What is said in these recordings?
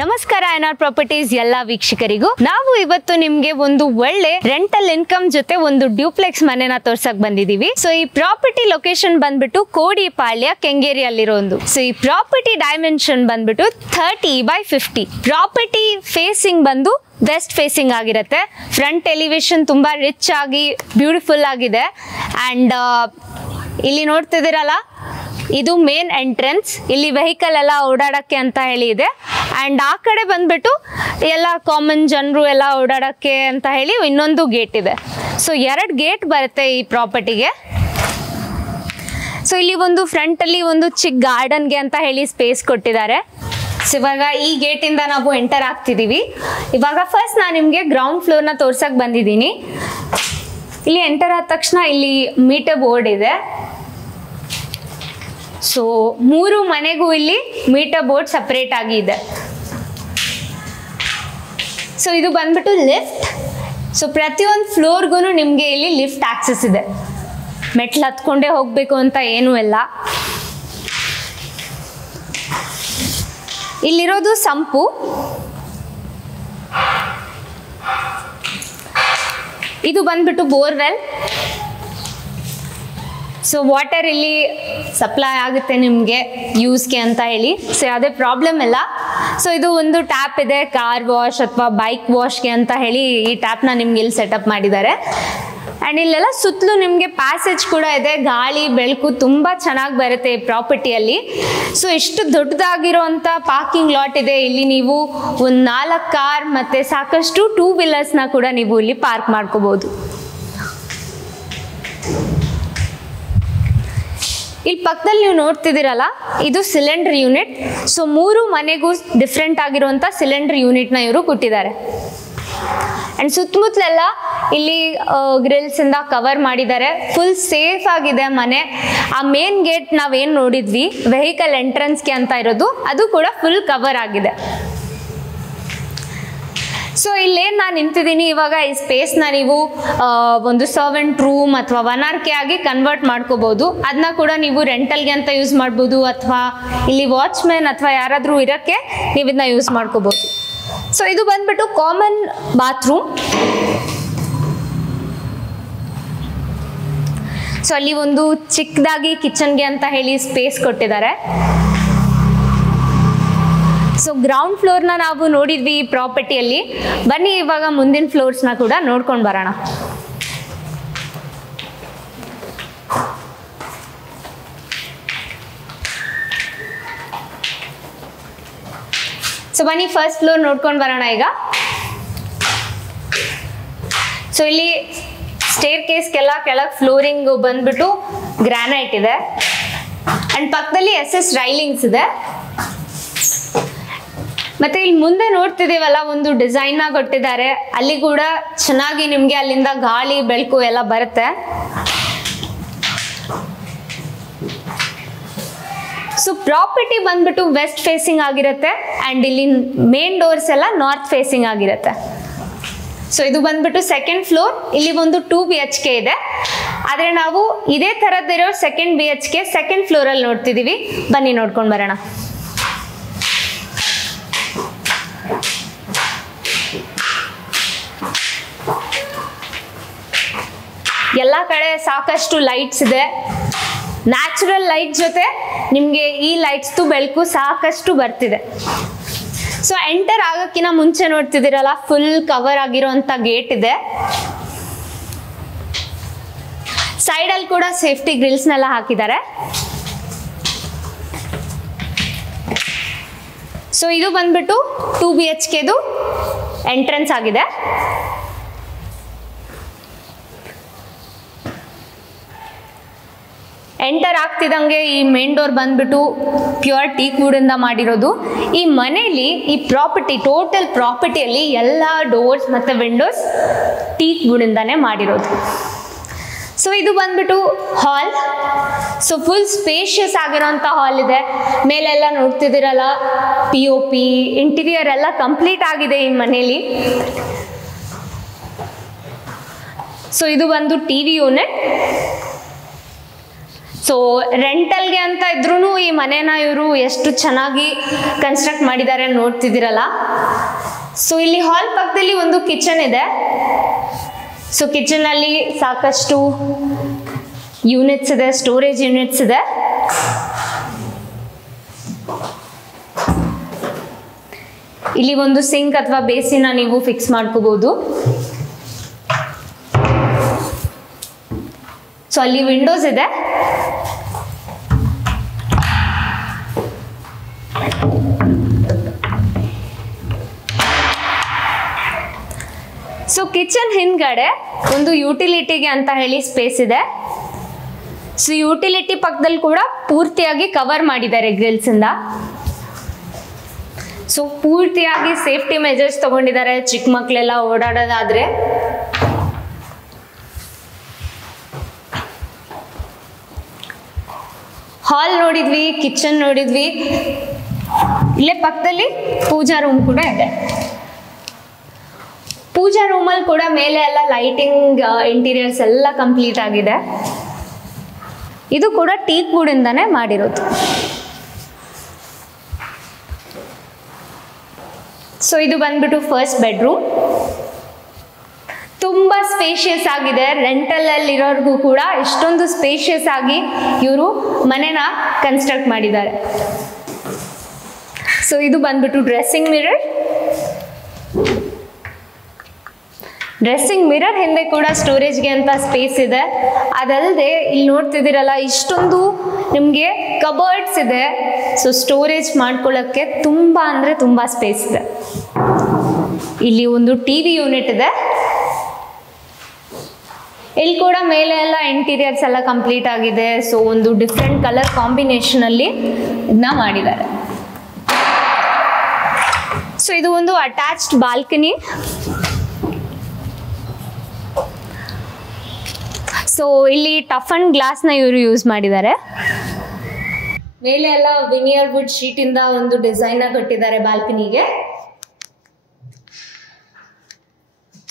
ನಮಸ್ಕಾರ N R properties ಎಲ್ಲ ವೀಕ್ಷಕರಿಗೂ. ನಾವು ಇವತ್ತು ನಿಮ್ಗೆ ಒಂದು ಒಳ್ಳೆ ರೆಂಟಲ್ ಇನ್ಕಮ್ ಜೊತೆ ಒಂದು ಡ್ಯೂಪ್ಲೆಕ್ಸ್ ಮನೆನ ತೋರ್ಸಕ್ ಬಂದಿದೀವಿ. ಸೊ ಈ ಪ್ರಾಪರ್ಟಿ ಲೊಕೇಶನ್ ಬಂದ್ಬಿಟ್ಟು ಕೋಡಿಪಾಳ್ಯ ಕೆಂಗೇರಿಯಲ್ಲಿರೋ ಒಂದು. ಸೊ ಈ ಪ್ರಾಪರ್ಟಿ ಡೈಮೆನ್ಷನ್ ಬಂದ್ಬಿಟ್ಟು 30/50. ಪ್ರಾಪರ್ಟಿ ಫೇಸಿಂಗ್ ಬಂದು ವೆಸ್ಟ್ ಫೇಸಿಂಗ್ ಆಗಿರುತ್ತೆ. ಫ್ರಂಟ್ ಎಲಿವೇಶನ್ ತುಂಬಾ ರಿಚ್ ಆಗಿ ಬ್ಯೂಟಿಫುಲ್ ಆಗಿದೆ. ಅಂಡ್ ಇಲ್ಲಿ ನೋಡ್ತಿದ್ದೀರಲ್ಲ, ಇದು ಮೇನ್ ಎಂಟ್ರೆನ್ಸ್. ಇಲ್ಲಿ ವೆಹಿಕಲ್ ಎಲ್ಲ ಓಡಾಡಕ್ಕೆ ಅಂತ ಹೇಳಿ ಇದೆ. ಅಂಡ್ ಆ ಕಡೆ ಬಂದ್ಬಿಟ್ಟು ಎಲ್ಲ ಕಾಮನ್ ಜನರು ಎಲ್ಲ ಓಡಾಡಕ್ಕೆ ಅಂತ ಹೇಳಿ ಇನ್ನೊಂದು ಗೇಟ್ ಇದೆ. ಸೊ 2 ಗೇಟ್ ಬರುತ್ತೆ ಈ ಪ್ರಾಪರ್ಟಿಗೆ. ಸೊ ಇಲ್ಲಿ ಒಂದು ಫ್ರಂಟ್ ಅಲ್ಲಿ ಒಂದು ಚಿಕ್ಕ ಗಾರ್ಡನ್ಗೆ ಅಂತ ಹೇಳಿ ಸ್ಪೇಸ್ ಕೊಟ್ಟಿದ್ದಾರೆ. ಸೊ ಇವಾಗ ಈ ಗೇಟ್ ಇಂದ ನಾವು ಎಂಟರ್ ಆಗ್ತಿದೀವಿ. ಇವಾಗ ಫಸ್ಟ್ ನಾನು ನಿಮ್ಗೆ ಗ್ರೌಂಡ್ ಫ್ಲೋರ್ ನ ತೋರ್ಸಕ್ ಬಂದಿದ್ದೀನಿ. ಇಲ್ಲಿ ಎಂಟರ್ ಆದ ತಕ್ಷಣ ಇಲ್ಲಿ ಮೀಟರ್ ಬೋರ್ಡ್ ಇದೆ. ಸೊ 3 ಮನೆಗೂ ಇಲ್ಲಿ ಮೀಟರ್ ಬೋರ್ಡ್ ಸಪರೇಟ್ ಆಗಿ ಇದೆ. ಸೊ ಇದು ಬಂದ್ಬಿಟ್ಟು ಲಿಫ್ಟ್. ಸೊ ಪ್ರತಿಯೊಂದು ಫ್ಲೋರ್ಗೂ ನಿಮ್ಗೆ ಇಲ್ಲಿ ಲಿಫ್ಟ್ ಆಕ್ಸೆಸ್ ಇದೆ. ಮೆಟ್ಲು ಹತ್ಕೊಂಡೇ ಹೋಗ್ಬೇಕು ಅಂತ ಏನೂ ಇಲ್ಲ. ಇಲ್ಲಿರೋದು ಸಂಪು. ಇದು ಬಂದ್ಬಿಟ್ಟು ಬೋರ್ವೆಲ್. ಸೊ ವಾಟರ್ ಇಲ್ಲಿ ಸಪ್ಲೈ ಆಗುತ್ತೆ ನಿಮಗೆ ಯೂಸ್ಗೆ ಅಂತ ಹೇಳಿ. ಸೊ ಯಾವುದೇ ಪ್ರಾಬ್ಲಮ್ ಇಲ್ಲ. ಸೊ ಇದು ಒಂದು ಟ್ಯಾಪ್ ಇದೆ, ಕಾರ್ ವಾಶ್ ಅಥವಾ ಬೈಕ್ ವಾಶ್ಗೆ ಅಂತ ಹೇಳಿ ಈ ಟ್ಯಾಪ್ನ ನಿಮ್ಗೆ ಇಲ್ಲಿ ಸೆಟಪ್ ಮಾಡಿದ್ದಾರೆ. ಆ್ಯಂಡ್ ಇಲ್ಲೆಲ್ಲ ಸುತ್ತಲೂ ನಿಮಗೆ ಪ್ಯಾಸೇಜ್ ಕೂಡ ಇದೆ. ಗಾಳಿ ಬೆಳಕು ತುಂಬ ಚೆನ್ನಾಗಿ ಬರುತ್ತೆ ಈ ಪ್ರಾಪರ್ಟಿಯಲ್ಲಿ. ಸೊ ಇಷ್ಟು ದೊಡ್ಡದಾಗಿರೋಂಥ ಪಾರ್ಕಿಂಗ್ ಲಾಟ್ ಇದೆ. ಇಲ್ಲಿ ನೀವು ಒಂದು 4 ಕಾರ್ ಮತ್ತು ಸಾಕಷ್ಟು 2 ವೀಲರ್ಸ್ನ ಕೂಡ ನೀವು ಇಲ್ಲಿ ಪಾರ್ಕ್ ಮಾಡ್ಕೋಬೋದು. ಇಲ್ಲಿ ಪಕ್ಕದಲ್ಲಿ ನೀವು ನೋಡ್ತಿದ್ದೀರಲ್ಲ, ಇದು ಸಿಲಿಂಡರ್ ಯೂನಿಟ್. ಸೊ 3 ಮನೆಗೂ ಡಿಫ್ರೆಂಟ್ ಆಗಿರುವಂಥ ಸಿಲಿಂಡರ್ ಯೂನಿಟ್ನ ಇವರು ಕೊಟ್ಟಿದ್ದಾರೆ. ಆ್ಯಂಡ್ ಸುತ್ತಮುತ್ತಲೆಲ್ಲ ಇಲ್ಲಿ ಗ್ರಿಲ್ಸ್ ಇಂದ ಕವರ್ ಮಾಡಿದ್ದಾರೆ. ಫುಲ್ ಸೇಫ್ ಆಗಿದೆ ಮನೆ. ಆ ಮೇನ್ ಗೇಟ್ ನಾವೇನು ನೋಡಿದ್ವಿ ವೆಹಿಕಲ್ ಎಂಟ್ರೆನ್ಸ್ಗೆ ಅಂತ ಇರೋದು, ಅದು ಕೂಡ ಫುಲ್ ಕವರ್ ಆಗಿದೆ. ಸೊ ಇಲ್ಲೇನು ನಾನು ನಿಂತಿದ್ದೀನಿ ಇವಾಗ, ಈ ಸ್ಪೇಸ್ನ ನೀವು ಒಂದು ಸರ್ವೆಂಟ್ ರೂಮ್ ಅಥವಾ 1RK ಆಗಿ ಕನ್ವರ್ಟ್ ಮಾಡ್ಕೋಬೋದು. ಅದನ್ನ ಕೂಡ ನೀವು ರೆಂಟಲ್ಗೆ ಅಂತ ಯೂಸ್ ಮಾಡ್ಬೋದು, ಅಥವಾ ಇಲ್ಲಿ ವಾಚ್ಮೆನ್ ಅಥವಾ ಯಾರಾದರೂ ಇರೋಕ್ಕೆ ನೀವು ಇದನ್ನ ಯೂಸ್ ಮಾಡ್ಕೋಬೋದು. ಸೊ ಇದು ಬಂದ್ಬಿಟ್ಟು ಕಾಮನ್ ಬಾತ್ರೂಮ್. ಸೊ ಅಲ್ಲಿ ಒಂದು ಚಿಕ್ಕದಾಗಿ ಕಿಚನ್ಗೆ ಅಂತ ಹೇಳಿ ಸ್ಪೇಸ್ ಕೊಟ್ಟಿದ್ದಾರೆ. ಸೊ ಗ್ರೌಂಡ್ ಫ್ಲೋರ್ನ ನಾವು ನೋಡಿದ್ವಿ ಈ ಪ್ರಾಪರ್ಟಿಯಲ್ಲಿ. ಬನ್ನಿ ಇವಾಗ ಮುಂದಿನ ಫ್ಲೋರ್ಸ್ನ ಕೂಡ ನೋಡ್ಕೊಂಡು ಬರೋಣ. ಸೊ ಬನ್ನಿ ಫಸ್ಟ್ ಫ್ಲೋರ್ ನೋಡ್ಕೊಂಡು ಬರೋಣ ಈಗ. ಸೊ ಇಲ್ಲಿ ಸ್ಟೇರ್ ಕೇಸ್ಗೆಲ್ಲ ಕೆಳಗೆ ಫ್ಲೋರಿಂಗ್ ಬಂದ್ಬಿಟ್ಟು ಗ್ರಾನೈಟ್ ಇದೆ. ಅಂಡ್ ಪಕ್ಕದಲ್ಲಿ SS ರೈಲಿಂಗ್ಸ್ ಇದೆ. ಮತ್ತೆ ಇಲ್ಲಿ ಮುಂದೆ ನೋಡ್ತಿದ್ದೀವಲ್ಲ, ಒಂದು ಡಿಸೈನ್ ಕೊಟ್ಟಿದ್ದಾರೆ. ಅಲ್ಲಿ ಕೂಡ ಚೆನ್ನಾಗಿ ನಿಮ್ಗೆ ಅಲ್ಲಿಂದ ಗಾಳಿ ಬೆಳಕು ಎಲ್ಲ ಬರುತ್ತೆ. ಸೊ ಪ್ರಾಪರ್ಟಿ ಬಂದ್ಬಿಟ್ಟು ವೆಸ್ಟ್ ಫೇಸಿಂಗ್ ಆಗಿರುತ್ತೆ. ಅಂಡ್ ಇಲ್ಲಿ ಮೇನ್ ಡೋರ್ಸ್ ಎಲ್ಲ ನಾರ್ತ್ ಫೇಸಿಂಗ್ ಆಗಿರುತ್ತೆ. ಸೊ ಇದು ಬಂದ್ಬಿಟ್ಟು ಸೆಕೆಂಡ್ ಫ್ಲೋರ್. ಇಲ್ಲಿ ಒಂದು 2 BHK ಇದೆ. ಆದ್ರೆ ನಾವು ಇದೇ ತರದಿರೋ ಸೆಕೆಂಡ್ BHK ಸೆಕೆಂಡ್ ಫ್ಲೋರ್ ಅಲ್ಲಿ ನೋಡ್ತಿದೀವಿ. ಬನ್ನಿ ನೋಡ್ಕೊಂಡು ಬರೋಣ. ಎಲ್ಲ ಕಡೆ ಸಾಕಷ್ಟು ಲೈಟ್ಸ್ ಇದೆ. ನ್ಯಾಚುರಲ್ ಲೈಟ್ ಜೊತೆ ನಿಮಗೆ ಈ ಲೈಟ್ಸ್ದು ಬೆಳಕು ಸಾಕಷ್ಟು ಬರ್ತಿದೆ. ಸೊ ಎಂಟರ್ ಆಗೋಕ್ಕಿಂತ ಮುಂಚೆ ನೋಡ್ತಿದ್ದೀರಲ್ಲ, ಫುಲ್ ಕವರ್ ಆಗಿರೋಂಥ ಗೇಟ್ ಇದೆ. ಸೈಡಲ್ಲಿ ಕೂಡ ಸೇಫ್ಟಿ ಗ್ರಿಲ್ಸ್ನೆಲ್ಲ ಹಾಕಿದ್ದಾರೆ. ಸೊ ಇದು ಬಂದ್ಬಿಟ್ಟು 2 BHKದು ಎಂಟ್ರೆನ್ಸ್ ಆಗಿದೆ. ಎಂಟರ್ ಆಗ್ತಿದ್ದಂಗೆ ಈ ಮೇನ್ ಡೋರ್ ಬಂದ್ಬಿಟ್ಟು ಪ್ಯೂರ್ ಟೀಕ್ ವುಡ್ ಇಂದ ಮಾಡಿರೋದು. ಈ ಮನೆಯಲ್ಲಿ ಈ ಪ್ರಾಪರ್ಟಿ ಟೋಟಲ್ ಪ್ರಾಪರ್ಟಿಯಲ್ಲಿ ಎಲ್ಲ ಡೋರ್ಸ್ ಮತ್ತು ವಿಂಡೋಸ್ ಟೀಕ್ ವುಡ್ ಇಂದಾನೆ ಮಾಡಿರೋದು. ಸೊ ಇದು ಬಂದ್ಬಿಟ್ಟು ಹಾಲ್. ಸೊ ಫುಲ್ ಸ್ಪೇಷಿಯಸ್ ಆಗಿರೋಂಥ ಹಾಲ್ ಇದೆ. ಮೇಲೆಲ್ಲ ನೋಡ್ತಿದ್ದೀರಲ್ಲ, POP ಇಂಟೀರಿಯರ್ ಎಲ್ಲ ಕಂಪ್ಲೀಟ್ ಆಗಿದೆ ಈ ಮನೆಯಲ್ಲಿ. ಸೊ ಇದು ಬಂದು TV ಯೂನಿಟ್. ಸೊ ರೆಂಟಲ್ಗೆ ಅಂತ ಇದ್ರೂ ಈ ಮನೆನ ಇವರು ಎಷ್ಟು ಚೆನ್ನಾಗಿ ಕನ್ಸ್ಟ್ರಕ್ಟ್ ಮಾಡಿದ್ದಾರೆ ನೋಡ್ತಿದ್ದೀರಲ್ಲ. ಸೊ ಇಲ್ಲಿ ಹಾಲ್ ಪಕ್ಕದಲ್ಲಿ ಒಂದು ಕಿಚನ್ ಇದೆ. ಸೊ ಕಿಚನ್ ಅಲ್ಲಿ ಸಾಕಷ್ಟು ಯೂನಿಟ್ಸ್ ಇದೆ, ಸ್ಟೋರೇಜ್ ಯೂನಿಟ್ಸ್ ಇದೆ. ಇಲ್ಲಿ ಒಂದು ಸಿಂಕ್ ಅಥವಾ ಬೇಸಿನ ನೀವು ಫಿಕ್ಸ್ ಮಾಡ್ಕೋಬಹುದು. ಸೊ ಅಲ್ಲಿ ವಿಂಡೋಸ್ ಇದೆ. ಸೊ ಕಿಚನ್ ಹಿಂದ್ಗಡೆ ಒಂದು ಯುಟಿಲಿಟಿಗೆ ಅಂತ ಹೇಳಿ ಸ್ಪೇಸ್ ಇದೆ. ಸೊ ಯುಟಿಲಿಟಿ ಪಕ್ಕದಲ್ಲಿ ಕೂಡ ಪೂರ್ತಿಯಾಗಿ ಕವರ್ ಮಾಡಿದ್ದಾರೆ ಗ್ರಿಲ್ಸ್ ಇಂದ. ಸೊ ಪೂರ್ತಿಯಾಗಿ ಸೇಫ್ಟಿ ಮೆಜರ್ಸ್ ತಗೊಂಡಿದ್ದಾರೆ ಚಿಕ್ಕ ಮಕ್ಕಳೆಲ್ಲ ಓಡಾಡೋದಾದ್ರೆ. ಹಾಲ್ ನೋಡಿದ್ವಿ, ಕಿಚನ್ ನೋಡಿದ್ವಿ, ಇಲ್ಲೇ ಪಕ್ಕದಲ್ಲಿ ಪೂಜಾ ರೂಮ್ ಕೂಡ ಇದೆ. ಪೂಜಾ ರೂಮಲ್ಲಿ ಕೂಡ ಮೇಲೆ ಎಲ್ಲ ಲೈಟಿಂಗ್ ಇಂಟೀರಿಯರ್ಸ್ ಎಲ್ಲ ಕಂಪ್ಲೀಟ್ ಆಗಿದೆ. ಇದು ಕೂಡ ಟೀಕ್ ವುಡ್ ಇಂದಾನೆ ಮಾಡಿರೋದು. ಸೊ ಇದು ಬಂದ್ಬಿಟ್ಟು ಫಸ್ಟ್ ಬೆಡ್ರೂಮ್. ತುಂಬಾ ಸ್ಪೇಷಿಯಸ್ ಆಗಿದೆ. ರೆಂಟಲ್ ಅಲ್ಲಿ ಇರೋರ್ಗೂ ಕೂಡ ಇಷ್ಟೊಂದು ಸ್ಪೇಷಿಯಸ್ ಆಗಿ ಇವರು ಮನೆನ ಕನ್ಸ್ಟ್ರಕ್ಟ್ ಮಾಡಿದ್ದಾರೆ. ಸೊ ಇದು ಬಂದ್ಬಿಟ್ಟು ಡ್ರೆಸ್ಸಿಂಗ್ ಮಿರರ್. ಡ್ರೆಸ್ಸಿಂಗ್ ಮಿರರ್ ಹಿಂದೆ ಕೂಡ ಸ್ಟೋರೇಜ್ಗೆ ಅಂತ ಸ್ಪೇಸ್ ಇದೆ. ಅದಲ್ಲದೆ ಇಲ್ಲಿ ನೋಡ್ತಿದ್ದೀರಲ್ಲ ಇಷ್ಟೊಂದು ನಿಮಗೆ ಕಬರ್ಡ್ಸ್ ಇದೆ. ಸೊ ಸ್ಟೋರೇಜ್ ಮಾಡ್ಕೊಳ್ಳೋಕ್ಕೆ ತುಂಬಾ ಅಂದರೆ ತುಂಬಾ ಸ್ಪೇಸ್ ಇದೆ. ಇಲ್ಲಿ ಒಂದು ಟಿವಿ ಯೂನಿಟ್ ಇದೆ. ಇಲ್ಲಿ ಕೂಡ ಮೇಲೆ ಎಲ್ಲ ಇಂಟೀರಿಯರ್ಸ್ ಎಲ್ಲ ಕಂಪ್ಲೀಟ್ ಆಗಿದೆ. ಸೊ ಒಂದು ಡಿಫ್ರೆಂಟ್ ಕಲರ್ ಕಾಂಬಿನೇಷನ್ ಅಲ್ಲಿ ಇದನ್ನ ಮಾಡಿದ್ದಾರೆ. ಸೊ ಇದು ಒಂದು ಅಟ್ಯಾಚ್ಡ್ ಬಾಲ್ಕನಿ. ಸೊ ಇಲ್ಲಿ ಟಫನ್ ಗ್ಲಾಸ್ ನ ಇವರು ಯೂಸ್ ಮಾಡಿದ್ದಾರೆ. ಮೇಲೆ ಎಲ್ಲ ವಿನಿಯರ್ ವುಡ್ ಶೀಟ್ ಇಂದ ಒಂದು ಡಿಸೈನ್ ಕಟ್ಟಿದ್ದಾರೆ ಬಾಲ್ಕನಿಗೆ.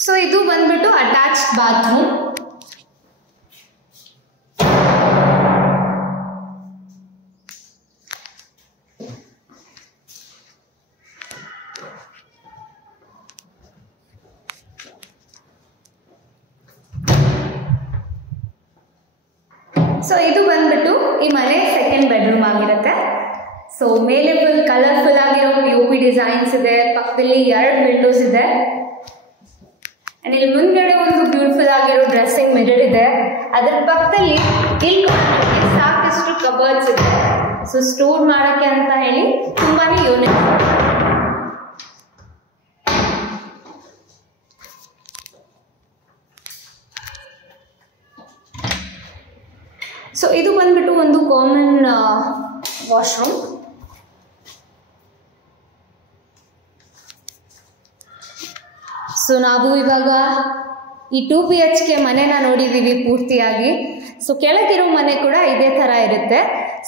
ಸೊ ಇದು ಬಂದ್ಬಿಟ್ಟು ಅಟ್ಯಾಚ್ಡ್ ಬಾತ್ರೂಮ್. ಸೊ ಇದು ಬಂದ್ಬಿಟ್ಟು ಈ ಮನೆ ಸೆಕೆಂಡ್ ಬೆಡ್ರೂಮ್ ಆಗಿರುತ್ತೆ. ಸೊ ಮೇಲೆ ಫುಲ್ ಕಲರ್ಫುಲ್ ಆಗಿರೋ POP ಡಿಸೈನ್ಸ್ ಇದೆ. ಪಕ್ಕದಲ್ಲಿ 2 ವಿಂಡೋಸ್ ಇದೆ. ಅಂಡ್ ಇಲ್ಲಿ ಮುಂದ್ಗಡೆ ಒಂದು ಬ್ಯೂಟಿಫುಲ್ ಆಗಿರೋ ಡ್ರೆಸ್ಸಿಂಗ್ ಮಿರರ್ ಇದೆ. ಅದರ ಪಕ್ಕದಲ್ಲಿ ಇಲ್ಲಿ ಸಾಕಷ್ಟು ಕಬರ್ಡ್ಸ್ ಇದೆ. ಸೊ ಸ್ಟೋರ್ ಮಾಡಕ್ಕೆ ಅಂತ ಹೇಳಿ ತುಂಬಾನೇ ಯೂನಿಕ್. ಸೊ ಇದು ಬಂದ್ಬಿಟ್ಟು ಒಂದು ಕಾಮನ್ ವಾಶ್ರೂಮ್. ಸೊ ನಾವು ಇವಾಗ ಈ 2 BHK ಮನೆನ ನೋಡಿದ್ದೀವಿ ಪೂರ್ತಿಯಾಗಿ. ಸೊ ಕೆಳಗಿರೋ ಮನೆ ಕೂಡ ಇದೇ ಥರ ಇರುತ್ತೆ.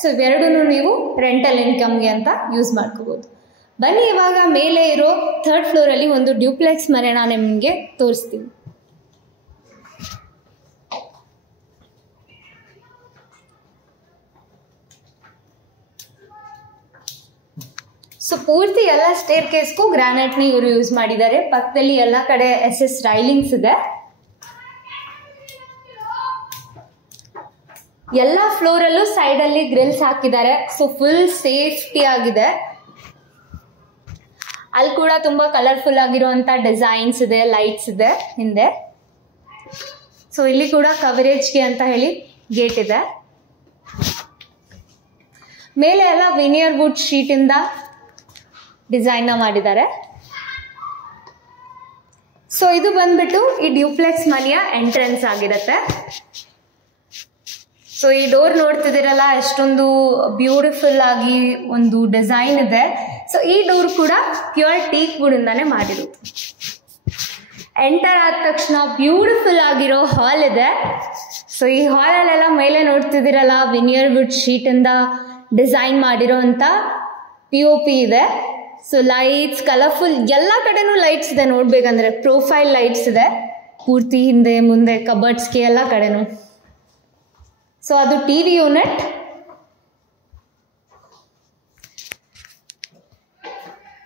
ಸೊ ಇವೆರಡೂ ನೀವು ರೆಂಟಲ್ ಇನ್ಕಮ್ಗೆ ಅಂತ ಯೂಸ್ ಮಾಡ್ಕೋಬೋದು. ಬನ್ನಿ ಇವಾಗ ಮೇಲೆ ಇರೋ 3rd ಫ್ಲೋರಲ್ಲಿ ಒಂದು ಡ್ಯೂಪ್ಲೆಕ್ಸ್ ಮನೆನ ನಿಮಗೆ ತೋರಿಸ್ತೀವಿ. ಸೊ ಪೂರ್ತಿ ಎಲ್ಲ ಸ್ಟೇರ್ ಕೇಸ್ಗೂ ಗ್ರಾನೈಟ್ನ ಇವರು ಯೂಸ್ ಮಾಡಿದ್ದಾರೆ. ಪಕ್ಕದಲ್ಲಿ ಎಲ್ಲ ಕಡೆ SS ರೈಲಿಂಗ್ಸ್ ಇದೆ. ಎಲ್ಲ ಫ್ಲೋರಲ್ಲೂ ಸೈಡಲ್ಲಿ ಗ್ರಿಲ್ಸ್ ಹಾಕಿದ್ದಾರೆ. ಸೊ ಫುಲ್ ಸೇಫ್ಟಿ ಆಗಿದೆ. ಅಲ್ಲಿ ಕೂಡ ತುಂಬಾ ಕಲರ್ಫುಲ್ ಆಗಿರುವಂತ ಡಿಸೈನ್ಸ್ ಇದೆ, ಲೈಟ್ಸ್ ಇದೆ ಹಿಂದೆ. ಸೊ ಇಲ್ಲಿ ಕೂಡ ಕವರೇಜ್ಗೆ ಅಂತ ಹೇಳಿ ಗೇಟ್ ಇದೆ. ಮೇಲೆ ಎಲ್ಲ ವಿನಿಯರ್ ವುಡ್ ಶೀಟ್ ಇಂದ ಡಿಸೈನ್ ಮಾಡಿದ್ದಾರೆ. ಸೊ ಇದು ಬಂದ್ಬಿಟ್ಟು ಈ ಡ್ಯೂಪ್ಲೆಕ್ಸ್ ಮನೆಯ ಎಂಟ್ರೆನ್ಸ್ ಆಗಿರುತ್ತೆ. ಸೊ ಈ ಡೋರ್ ನೋಡ್ತಿದ್ದೀರಲ್ಲ ಎಷ್ಟೊಂದು ಬ್ಯೂಟಿಫುಲ್ ಆಗಿ ಒಂದು ಡಿಸೈನ್ ಇದೆ. ಸೊ ಈ ಡೋರ್ ಕೂಡ ಪ್ಯೂರ್ ಟೀಕ್ ವುಡ್ ಇಂದಾನೆ ಮಾಡಿರೋದು. ಎಂಟರ್ ಆದ ತಕ್ಷಣ ಬ್ಯೂಟಿಫುಲ್ ಆಗಿರೋ ಹಾಲ್ ಇದೆ. ಸೊ ಈ ಹಾಲಲ್ಲೆಲ್ಲ ಮೇಲೆ ನೋಡ್ತಿದ್ದೀರಲ್ಲ ವಿನಿಯರ್ ವುಡ್ ಶೀಟ್ ಇಂದ ಡಿಸೈನ್ ಮಾಡಿರೋ ಅಂತ POP ಇದೆ. ಸೊ ಲೈಟ್ಸ್ ಕಲರ್ಫುಲ್, ಎಲ್ಲ ಕಡೆನೂ ಲೈಟ್ಸ್ ಇದೆ. ನೋಡ್ಬೇಕಂದ್ರೆ ಪ್ರೊಫೈಲ್ ಲೈಟ್ಸ್ ಇದೆ ಪೂರ್ತಿ ಹಿಂದೆ ಮುಂದೆ ಕಬರ್ಡ್ಸ್ಗೆ ಎಲ್ಲ ಕಡೆನೂ. ಸೊ ಅದು ಟಿವಿ ಯೂನಿಟ್.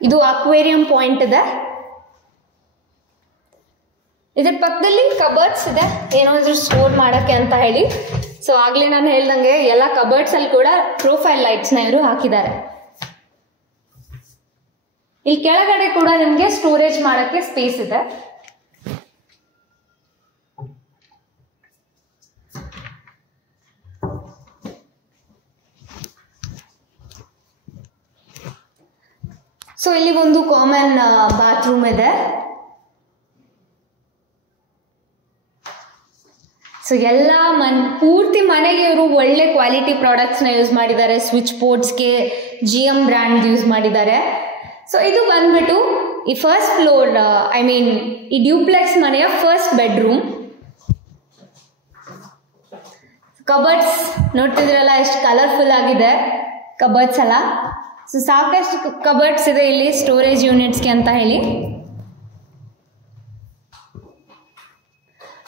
ಇದು ಅಕ್ವೇರಿಯಂ ಪಾಯಿಂಟ್ ಇದೆ. ಇದ್ರ ಪಕ್ಕದಲ್ಲಿ ಕಬರ್ಡ್ಸ್ ಇದೆ, ಏನಾದ್ರೂ ಸ್ಟೋರ್ ಮಾಡಕ್ಕೆ ಅಂತ ಹೇಳಿ. ಸೊ ಆಗ್ಲೇ ನಾನು ಹೇಳ್ದಂಗೆ ಎಲ್ಲ ಕಬರ್ಡ್ಸ್ ಅಲ್ಲಿ ಕೂಡ ಪ್ರೊಫೈಲ್ ಲೈಟ್ಸ್ ನ ಇವರು ಹಾಕಿದ್ದಾರೆ. ಇಲ್ಲಿ ಕೆಳಗಡೆ ಕೂಡ ನಿಮ್ಗೆ ಸ್ಟೋರೇಜ್ ಮಾಡಕ್ಕೆ ಸ್ಪೇಸ್ ಇದೆ. ಸೊ ಇಲ್ಲಿ ಒಂದು ಕಾಮನ್ ಬಾತ್ರೂಮ್ ಇದೆ. ಸೊ ಎಲ್ಲ ಪೂರ್ತಿ ಮನೆಗೆ ಇವರು ಒಳ್ಳೆ ಕ್ವಾಲಿಟಿ ಪ್ರಾಡಕ್ಟ್ಸ್ ನ ಯೂಸ್ ಮಾಡಿದ್ದಾರೆ. ಸ್ವಿಚ್ ಬೋರ್ಡ್ಸ್ಗೆ GM ಬ್ರ್ಯಾಂಡ್ ಯೂಸ್ ಮಾಡಿದ್ದಾರೆ. ಸೊ ಇದು ಬಂದ್ಬಿಟ್ಟು ಈ ಫಸ್ಟ್ ಫ್ಲೋರ್, ಐ ಮೀನ್ ಈ ಡ್ಯೂಪ್ಲೆಕ್ಸ್ ಮನೆಯ ಫಸ್ಟ್ ಬೆಡ್ರೂಮ್. ಕಬರ್ಡ್ಸ್ ನೋಡ್ತಿದ್ರಲ್ಲ ಎಷ್ಟು ಕಲರ್ಫುಲ್ ಆಗಿದೆ ಕಬರ್ಡ್ಸ್ ಎಲ್ಲ. ಸೊ ಸಾಕಷ್ಟು ಕಬರ್ಡ್ಸ್ ಇದೆ ಇಲ್ಲಿ ಸ್ಟೋರೇಜ್ ಯೂನಿಟ್ಸ್ಗೆ ಅಂತ ಹೇಳಿ.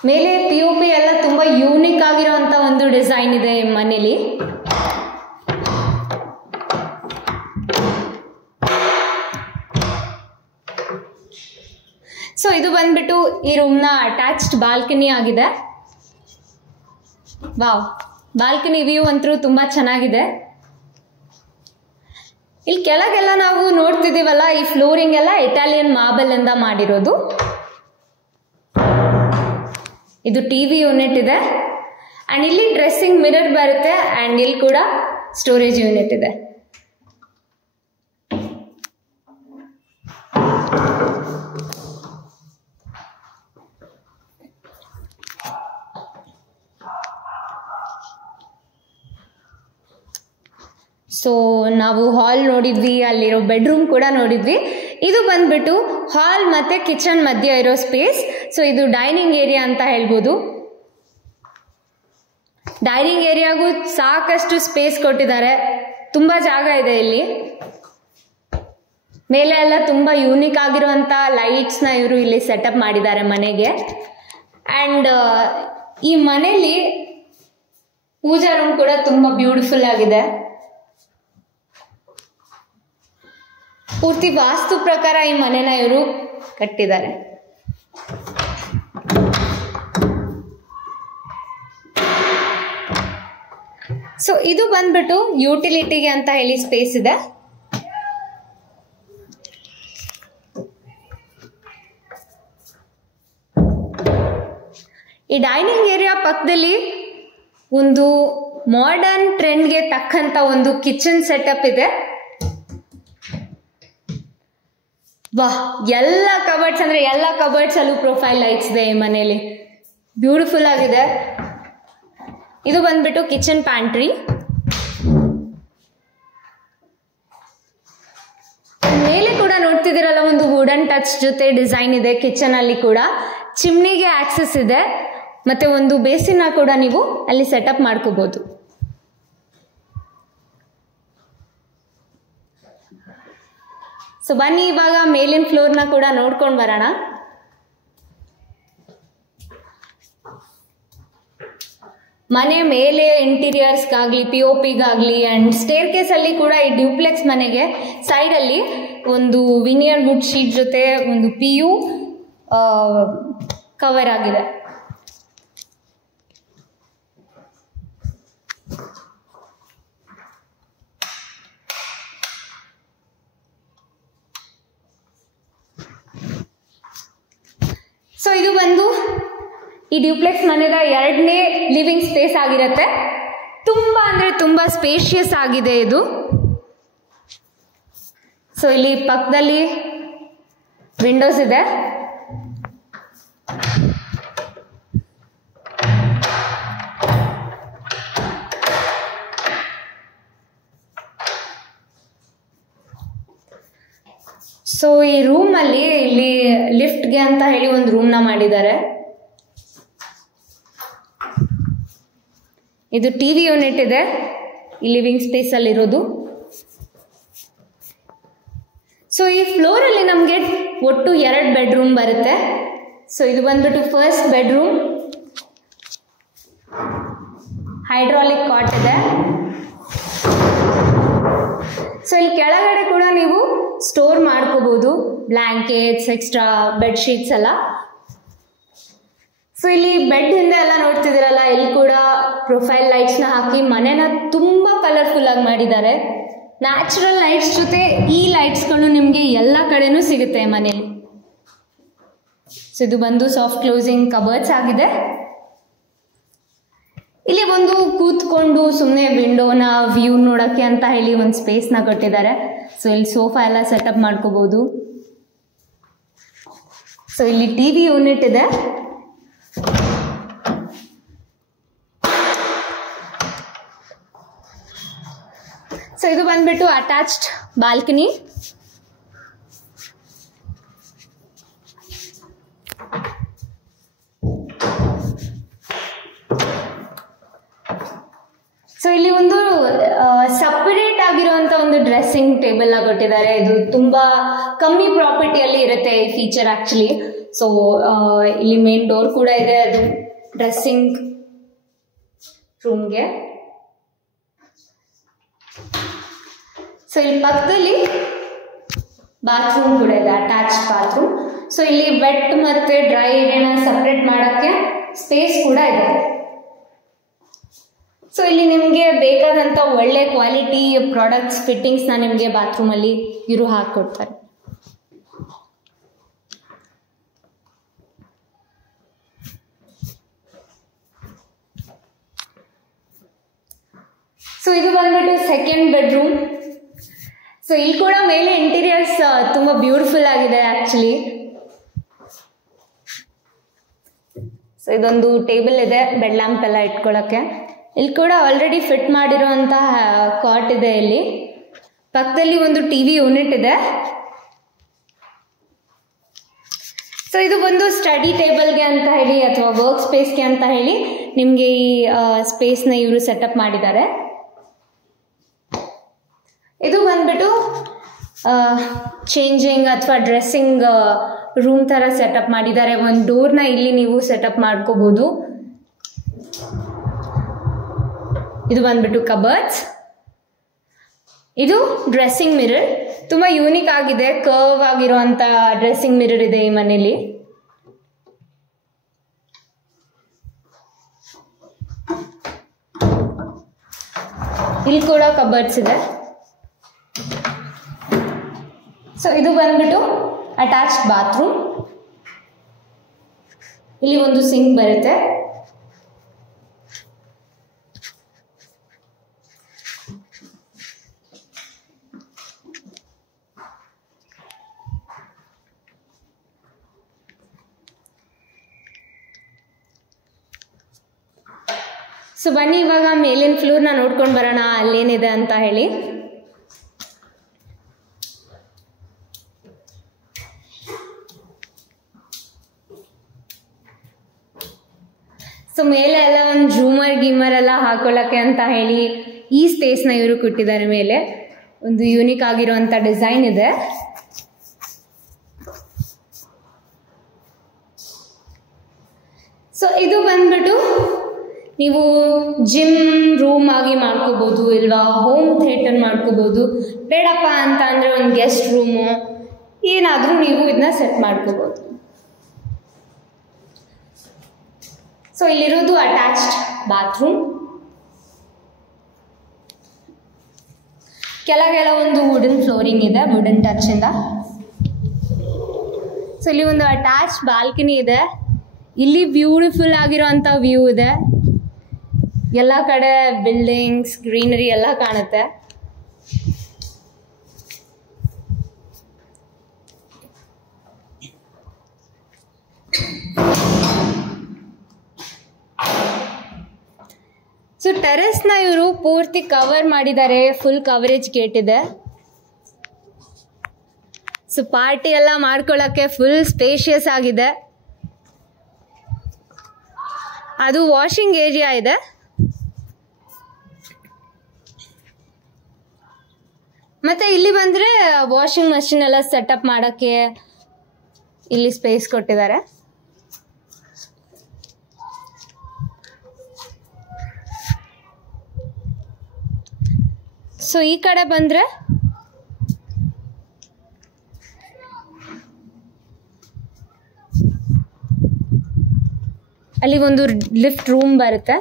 ಮೇಲೆ POP ಎಲ್ಲ ತುಂಬಾ ಯೂನಿಕ್ ಆಗಿರುವಂತ ಒಂದು ಡಿಸೈನ್ ಇದೆ ಈ ಮನೇಲಿ. ಸೊ ಇದು ಬಂದ್ಬಿಟ್ಟು ಈ ರೂಮ್ ನ ಅಟ್ಯಾಚ್ಡ್ ಬಾಲ್ಕನಿ ಆಗಿದೆ. ವಾವ್, ಬಾಲ್ಕನಿ ವ್ಯೂ ಅಂತೂ ತುಂಬಾ ಚೆನ್ನಾಗಿದೆ. ಇಲ್ಲಿ ಕೆಳಗೆಲ್ಲ ನಾವು ನೋಡ್ತಿದೀವಲ್ಲ, ಈ ಫ್ಲೋರಿಂಗ್ ಎಲ್ಲ ಇಟಾಲಿಯನ್ ಮಾರ್ಬಲ್ ಇಂದ ಮಾಡಿರೋದು. ಇದು ಟಿವಿ ಯೂನಿಟ್ ಇದೆ ಅಂಡ್ ಇಲ್ಲಿ ಡ್ರೆಸ್ಸಿಂಗ್ ಮಿರರ್ ಬರುತ್ತೆ ಅಂಡ್ ಇಲ್ಲಿ ಕೂಡ ಸ್ಟೋರೇಜ್ ಯೂನಿಟ್ ಇದೆ. ಸೊ ನಾವು ಹಾಲ್ ನೋಡಿದ್ವಿ, ಅಲ್ಲಿರೋ ಬೆಡ್ರೂಮ್ ಕೂಡ ನೋಡಿದ್ವಿ. ಇದು ಬಂದ್ಬಿಟ್ಟು ಹಾಲ್ ಮತ್ತೆ ಕಿಚನ್ ಮಧ್ಯೆ ಇರೋ ಸ್ಪೇಸ್. ಸೊ ಇದು ಡೈನಿಂಗ್ ಏರಿಯಾ ಅಂತ ಹೇಳ್ಬೋದು. ಡೈನಿಂಗ್ ಏರಿಯಾಗೂ ಸಾಕಷ್ಟು ಸ್ಪೇಸ್ ಕೊಟ್ಟಿದ್ದಾರೆ, ತುಂಬಾ ಜಾಗ ಇದೆ ಇಲ್ಲಿ. ಮೇಲೆ ಎಲ್ಲ ತುಂಬಾ ಯೂನಿಕ್ ಆಗಿರುವಂತ ಲೈಟ್ಸ್ ನ ಇವರು ಇಲ್ಲಿ ಸೆಟಪ್ ಮಾಡಿದ್ದಾರೆ ಮನೆಗೆ. ಅಂಡ್ ಈ ಮನೆಯಲ್ಲಿ ಪೂಜಾ ರೂಮ್ ಕೂಡ ತುಂಬಾ ಬ್ಯೂಟಿಫುಲ್ ಆಗಿದೆ. ಪೂರ್ತಿ ವಾಸ್ತು ಪ್ರಕಾರ ಈ ಮನೆನ ಇವರು ಕಟ್ಟಿದ್ದಾರೆ. ಸೊ ಇದು ಬಂದ್ಬಿಟ್ಟು ಯುಟಿಲಿಟಿಗೆ ಅಂತ ಹೇಳಿ ಸ್ಪೇಸ್ ಇದೆ. ಈ ಡೈನಿಂಗ್ ಏರಿಯಾ ಪಕ್ಕದಲ್ಲಿ ಒಂದು ಮಾಡರ್ನ್ ಟ್ರೆಂಡ್ಗೆ ತಕ್ಕಂತ ಒಂದು ಕಿಚನ್ ಸೆಟಪ್ ಇದೆ. ವಾಹ್, ಎಲ್ಲ ಕಬರ್ಡ್ಸ್ ಅಂದ್ರೆ ಎಲ್ಲ ಕಬರ್ಡ್ಸ್ ಅಲ್ಲೂ ಪ್ರೊಫೈಲ್ ಲೈಟ್ಸ್ ಇದೆ ಈ ಮನೆಯಲ್ಲಿ. ಬ್ಯೂಟಿಫುಲ್ ಆಗಿದೆ. ಇದು ಬಂದ್ಬಿಟ್ಟು ಕಿಚನ್ ಪ್ಯಾಂಟ್ರಿ. ಮೇಲೆ ಕೂಡ ನೋಡ್ತಿದ್ದೀರಲ್ಲ, ಒಂದು ವುಡನ್ ಟಚ್ ಜೊತೆ ಡಿಸೈನ್ ಇದೆ. ಕಿಚನ್ ಅಲ್ಲಿ ಕೂಡ ಚಿಮ್ನಿಗೆ ಆಕ್ಸೆಸ್ ಇದೆ, ಮತ್ತೆ ಒಂದು ಬೇಸಿನ ಕೂಡ ನೀವು ಅಲ್ಲಿ ಸೆಟಪ್ ಮಾಡ್ಕೋಬಹುದು. ಸೊ ಬನ್ನಿ ಇವಾಗ ಮೇಲಿನ ಫ್ಲೋರ್ನ ಕೂಡ ನೋಡ್ಕೊಂಡು ಬರೋಣ. ಮನೆ ಮೇಲೆ ಇಂಟೀರಿಯರ್ಸ್ಗಾಗ್ಲಿ POPಗಾಗ್ಲಿ ಅಂಡ್ ಸ್ಟೇರ್ ಕೇಸ್ ಅಲ್ಲಿ ಕೂಡ ಈ ಡ್ಯೂಪ್ಲೆಕ್ಸ್ ಮನೆಗೆ ಸೈಡ್ ಅಲ್ಲಿ ಒಂದು ವಿನಿಯರ್ ವುಡ್ ಶೀಟ್ ಜೊತೆ ಒಂದು PU ಕವರ್ ಆಗಿದೆ. ಸೊ ಇದು ಬಂದು ಈ ಡ್ಯೂಪ್ಲೆಕ್ಸ್ ಮನೆಯ 2ನೇ ಲಿವಿಂಗ್ ಸ್ಪೇಸ್ ಆಗಿರುತ್ತೆ. ತುಂಬಾ ಅಂದ್ರೆ ತುಂಬಾ ಸ್ಪೇಷಿಯಸ್ ಆಗಿದೆ ಇದು. ಸೊ ಇಲ್ಲಿ ಪಕ್ಕದಲ್ಲಿ ವಿಂಡೋಸ್ ಇದೆ. ಸೊ ಈ ರೂಮ್ ಅಲ್ಲಿ ಇಲ್ಲಿ ಲಿಫ್ಟ್ಗೆ ಅಂತ ಹೇಳಿ ಒಂದು ರೂಮ್ ನ ಮಾಡಿದ್ದಾರೆ. ಇದು ಟಿವಿ ಯೂನಿಟ್ ಇದೆ ಈ ಲಿವಿಂಗ್ ಸ್ಪೇಸ್ ಅಲ್ಲಿ ಇರೋದು. ಸೊ ಈ ಫ್ಲೋರ್ ಅಲ್ಲಿ ನಮಗೆ ಒಟ್ಟು 2 ಬೆಡ್ರೂಮ್ ಬರುತ್ತೆ. ಸೊ ಇದು ಬಂದ್ಬಿಟ್ಟು ಫಸ್ಟ್ ಬೆಡ್ರೂಮ್ ಹೈಡ್ರಾಲಿಕ್ ಕಾಟ್ ಇದೆ. ಸೊ ಇಲ್ಲಿ ಕೆಳಗಡೆ ಕೂಡ ನೀವು ಸ್ಟೋರ್ ಮಾಡ್ಕೋಬಹುದು ಬ್ಲ್ಯಾಂಕೆಟ್ಸ್, ಎಕ್ಸ್ಟ್ರಾ ಬೆಡ್ಶೀಟ್ಸ್ ಎಲ್ಲ. ಸೊ ಇಲ್ಲಿ ಬೆಡ್ ಹಿಂದೆ ಎಲ್ಲ ನೋಡ್ತಿದ್ದೀರಲ್ಲ, ಇಲ್ಲಿ ಕೂಡ ಪ್ರೊಫೈಲ್ ಲೈಟ್ಸ್ನ ಹಾಕಿ ಮನೆನ ತುಂಬ ಕಲರ್ಫುಲ್ ಆಗಿ ಮಾಡಿದ್ದಾರೆ. ನ್ಯಾಚುರಲ್ ಲೈಟ್ಸ್ ಜೊತೆ ಈ ಲೈಟ್ಸ್ಗಳು ನಿಮಗೆ ಎಲ್ಲ ಕಡೆನೂ ಸಿಗುತ್ತೆ ಮನೇಲಿ. ಸೊ ಇದು ಬಂದು ಸಾಫ್ಟ್ ಕ್ಲೋಸಿಂಗ್ ಕಬರ್ಡ್ಸ್ ಆಗಿದೆ. ಇಲ್ಲಿ ಒಂದು ಕೂತ್ಕೊಂಡು ಸುಮ್ಮನೆ ವಿಂಡೋನ ವ್ಯೂ ನೋಡೋಕ್ಕೆ ಅಂತ ಹೇಳಿ ಒಂದು ಸ್ಪೇಸ್ನ ಕೊಟ್ಟಿದ್ದಾರೆ. ಸೊ ಇಲ್ಲಿ ಸೋಫಾ ಎಲ್ಲ ಸೆಟಪ್ ಮಾಡ್ಕೋಬಹುದು. ಸೊ ಇಲ್ಲಿ ಟಿವಿ ಯೂನಿಟ್ ಇದೆ. ಸೊ ಇದು ಬಂದ್ಬಿಟ್ಟು ಅಟ್ಯಾಚ್ಡ್ ಬಾಲ್ಕನಿ. ಸೊ ಇಲ್ಲಿ ಒಂದು ಸಪರೇಟ್ ಆಗಿರುವಂತ ಒಂದು ಡ್ರೆಸ್ಸಿಂಗ್ ಟೇಬಲ್ ನ ಕೊಟ್ಟಿದ್ದಾರೆ. ಇದು ತುಂಬಾ ಕಮ್ಮಿ ಪ್ರಾಪರ್ಟಿಯಲ್ಲಿ ಇರುತ್ತೆ ಈ ಫೀಚರ್ ಆಕ್ಚುಲಿ. ಸೊ ಇಲ್ಲಿ ಮೇನ್ ಡೋರ್ ಕೂಡ ಇದೆ, ಅದು ಡ್ರೆಸ್ಸಿಂಗ್ ರೂಮ್ಗೆ. ಸೊ ಇಲ್ಲಿ ಪಕ್ಕದಲ್ಲಿ ಬಾತ್ರೂಮ್ ಕೂಡ ಇದೆ, ಅಟ್ಯಾಚ್ ಬಾತ್ರೂಮ್. ಸೊ ಇಲ್ಲಿ ವೆಟ್ ಮತ್ತೆ ಡ್ರೈ ಏರಿಯಾನ ಸಪ್ರೇಟ್ ಮಾಡೋಕ್ಕೆ ಸ್ಪೇಸ್ ಕೂಡ ಇದೆ. ಸೊ ಇಲ್ಲಿ ನಿಮಗೆ ಬೇಕಾದಂಥ ಒಳ್ಳೆ ಕ್ವಾಲಿಟಿ ಪ್ರಾಡಕ್ಟ್ಸ್ ಫಿಟ್ಟಿಂಗ್ಸ್ನ ನಿಮಗೆ ಬಾತ್ರೂಮಲ್ಲಿ ಇವರು ಹಾಕಿಕೊಡ್ತಾರೆ. ಸೊ ಇದು ಬಂದ್ಬಿಟ್ಟು ಸೆಕೆಂಡ್ ಬೆಡ್ರೂಮ್. ಸೊ ಇಲ್ಲಿ ಕೂಡ ಮೇಲೆ ಇಂಟೀರಿಯರ್ಸ್ ತುಂಬ ಬ್ಯೂಟಿಫುಲ್ ಆಗಿದೆ ಆ್ಯಕ್ಚುಲಿ. ಸೊ ಇದೊಂದು ಟೇಬಲ್ ಇದೆ ಬೆಡ್ ಲ್ಯಾಂಪ್ ಎಲ್ಲ ಇಟ್ಕೊಳ್ಳೋಕ್ಕೆ. ಇಲ್ಲಿ ಕೂಡ ಆಲ್ರೆಡಿ ಫಿಟ್ ಮಾಡಿರೋಂತಹ ಕಾಟ್ ಇದೆ. ಇಲ್ಲಿ ಪಕ್ಕದಲ್ಲಿ ಒಂದು ಟಿವಿ ಯೂನಿಟ್ ಇದೆ. ಸೊ ಇದು ಒಂದು ಸ್ಟಡಿ ಟೇಬಲ್ಗೆ ಅಂತ ಹೇಳಿ ಅಥವಾ ವರ್ಕ್ ಸ್ಪೇಸ್ಗೆ ಅಂತ ಹೇಳಿ ನಿಮಗೆ ಈ ಸ್ಪೇಸ್ನ ಇವರು ಸೆಟಪ್ ಮಾಡಿದ್ದಾರೆ. ಇದು ಬಂದ್ಬಿಟ್ಟು ಚೇಂಜಿಂಗ್ ಅಥವಾ ಡ್ರೆಸ್ಸಿಂಗ್ ರೂಮ್ ಥರ ಸೆಟಪ್ ಮಾಡಿದ್ದಾರೆ. ಒಂದು ಡೋರ್ನ ಇಲ್ಲಿ ನೀವು ಸೆಟಪ್ ಮಾಡ್ಕೋಬೋದು. ಇದು ಬಂದ್ಬಿಟ್ಟು ಕಬರ್ಡ್ಸ್. ಇದು ಡ್ರೆಸ್ಸಿಂಗ್ ಮಿರರ್, ತುಂಬ ಯೂನಿಕ್ ಆಗಿದೆ. ಕರ್ವ್ ಆಗಿರುವಂಥ ಡ್ರೆಸ್ಸಿಂಗ್ ಮಿರರ್ ಇದೆ ಈ ಮನೇಲಿ. ಇಲ್ಲಿ ಕೂಡ ಕಬರ್ಡ್ಸ್ ಇದೆ. ಸೊ ಇದು ಬಂದ್ಬಿಟ್ಟು ಅಟ್ಯಾಚ್ಡ್ ಬಾತ್ರೂಮ್. ಇಲ್ಲಿ ಒಂದು ಸಿಂಕ್ ಬರುತ್ತೆ. ಸೊ ಬನ್ನಿ ಇವಾಗ ಮೇಲಿನ ಫ್ಲೋರ್ನ ನೋಡ್ಕೊಂಡು ಬರೋಣ ಅಲ್ಲೇನಿದೆ ಅಂತ ಹೇಳಿ. ಸೊ ಮೇಲೆ ಎಲ್ಲ ಒಂದು ಝೂಮರ್ ಎಲ್ಲ ಹಾಕೊಳ್ಳೋಕ್ಕೆ ಅಂತ ಹೇಳಿ ಈ ಸ್ಪೇಸ್ನ ಇವರು ಕೊಟ್ಟಿದ್ದಾರೆ. ಮೇಲೆ ಒಂದು ಯೂನಿಕ್ ಆಗಿರುವಂಥ ಡಿಸೈನ್ ಇದೆ. ಸೊ ಇದು ಬಂದ್ಬಿಟ್ಟು ನೀವು ಜಿಮ್ ರೂಮ್ ಆಗಿ ಮಾಡ್ಕೋಬೋದು, ಇಲ್ವಾ ಹೋಮ್ ಥಿಯೇಟರ್ ಮಾಡ್ಕೋಬೋದು. ಬೇಡಪ್ಪ ಅಂತ ಅಂದರೆ ಒಂದು ಗೆಸ್ಟ್ ರೂಮು ಏನಾದರೂ ನೀವು ಇದನ್ನ ಸೆಟ್ ಮಾಡ್ಕೋಬೋದು. ಸೊ ಇಲ್ಲಿರೋದು ಅಟ್ಯಾಚ್ಡ್ ಬಾತ್ರೂಮ್. ಕೆಳಗೆಲ್ಲ ಒಂದು ವುಡನ್ ಫ್ಲೋರಿಂಗ್ ಇದೆ, ವುಡನ್ ಟಚ್ ಇಂದ. ಸೊ ಇಲ್ಲಿ ಒಂದು ಅಟ್ಯಾಚ್ಡ್ ಬಾಲ್ಕನಿ ಇದೆ. ಇಲ್ಲಿ ಬ್ಯೂಟಿಫುಲ್ ಆಗಿರೋಂಥ ವ್ಯೂ ಇದೆ. ಎಲ್ಲ ಕಡೆ ಬಿಲ್ಡಿಂಗ್ಸ್, ಗ್ರೀನರಿ ಎಲ್ಲ ಕಾಣುತ್ತೆ. ಸೊ ಟೆರೆಸ್ನ ಇವರು ಪೂರ್ತಿ ಕವರ್ ಮಾಡಿದ್ದಾರೆ. ಫುಲ್ ಕವರೇಜ್ ಗೇಟ್ ಇದೆ. ಸೊ ಪಾರ್ಟಿ ಎಲ್ಲ ಮಾಡ್ಕೊಳ್ಳೋಕ್ಕೆ ಫುಲ್ ಸ್ಪೇಷಿಯಸ್ ಆಗಿದೆ. ಅದು ವಾಷಿಂಗ್ ಏರಿಯಾ ಇದೆ. ಮತ್ತೆ ಇಲ್ಲಿ ಬಂದರೆ ವಾಷಿಂಗ್ ಮಷಿನ್ ಎಲ್ಲ ಸೆಟಪ್ ಮಾಡೋಕ್ಕೆ ಇಲ್ಲಿ ಸ್ಪೇಸ್ ಕೊಟ್ಟಿದ್ದಾರೆ. ಸೊ ಈ ಕಡೆ ಬಂದರೆ ಅಲ್ಲಿ ಒಂದು ಲಿಫ್ಟ್ ರೂಮ್ ಬರುತ್ತೆ,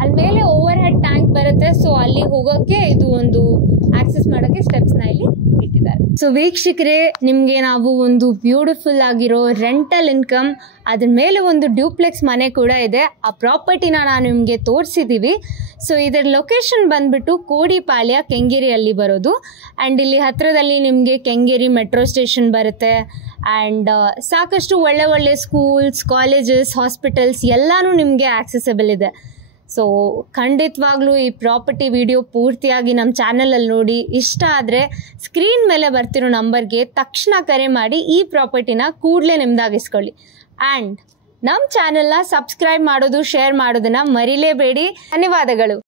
ಅಲ್ಲಿ ಮೇಲೆ ಓವರ್ ಹೆಡ್ ಟ್ಯಾಂಕ್ ಬರುತ್ತೆ. ಸೊ ಅಲ್ಲಿ ಹೋಗೋಕ್ಕೆ ಇದು ಒಂದು ಆಕ್ಸೆಸ್ ಮಾಡೋಕ್ಕೆ ಸ್ಟೆಪ್ಸ್ನ ಇಲ್ಲಿ ಇಟ್ಟಿದ್ದಾರೆ. ಸೊ ವೀಕ್ಷಕರೇ, ನಿಮಗೆ ನಾವು ಒಂದು ಬ್ಯೂಟಿಫುಲ್ ಆಗಿರೋ ರೆಂಟಲ್ ಇನ್ಕಮ್, ಅದ್ರ ಮೇಲೆ ಒಂದು ಡ್ಯೂಪ್ಲೆಕ್ಸ್ ಮನೆ ಕೂಡ ಇದೆ. ಆ ಪ್ರಾಪರ್ಟಿನ ನಾನು ನಿಮಗೆ ತೋರಿಸಿದ್ದೀವಿ. ಸೊ ಇದರ ಲೊಕೇಶನ್ ಬಂದ್ಬಿಟ್ಟು ಕೋಡಿಪಾಳ್ಯ, ಕೆಂಗೇರಿಯಲ್ಲಿ ಬರೋದು. ಆ್ಯಂಡ್ ಇಲ್ಲಿ ಹತ್ತಿರದಲ್ಲಿ ನಿಮಗೆ ಕೆಂಗೇರಿ ಮೆಟ್ರೋ ಸ್ಟೇಷನ್ ಬರುತ್ತೆ. ಆ್ಯಂಡ್ ಸಾಕಷ್ಟು ಒಳ್ಳೆ ಸ್ಕೂಲ್ಸ್, ಕಾಲೇಜಸ್, ಹಾಸ್ಪಿಟಲ್ಸ್ ಎಲ್ಲನೂ ನಿಮಗೆ ಆಕ್ಸೆಸಬಲ್ ಇದೆ. ಸೊ ಖಂಡಿತವಾಗ್ಲೂ ಈ ಪ್ರಾಪರ್ಟಿ ವಿಡಿಯೋ ಪೂರ್ತಿಯಾಗಿ ನಮ್ಮ ಚಾನಲಲ್ಲಿ ನೋಡಿ ಇಷ್ಟ ಆದರೆ ಸ್ಕ್ರೀನ್ ಮೇಲೆ ಬರ್ತಿರೋ ನಂಬರ್ಗೆ ತಕ್ಷಣ ಕರೆ ಮಾಡಿ ಈ ಪ್ರಾಪರ್ಟಿನ ಕೂಡಲೇ ನಿಮ್ದಾಗಿಸ್ಕೊಳ್ಳಿ. ಆ್ಯಂಡ್ ನಮ್ಮ ಚಾನಲ್ನ ಸಬ್ಸ್ಕ್ರೈಬ್ ಮಾಡೋದು, ಶೇರ್ ಮಾಡೋದನ್ನು ಮರಿಲೇಬೇಡಿ. ಧನ್ಯವಾದಗಳು.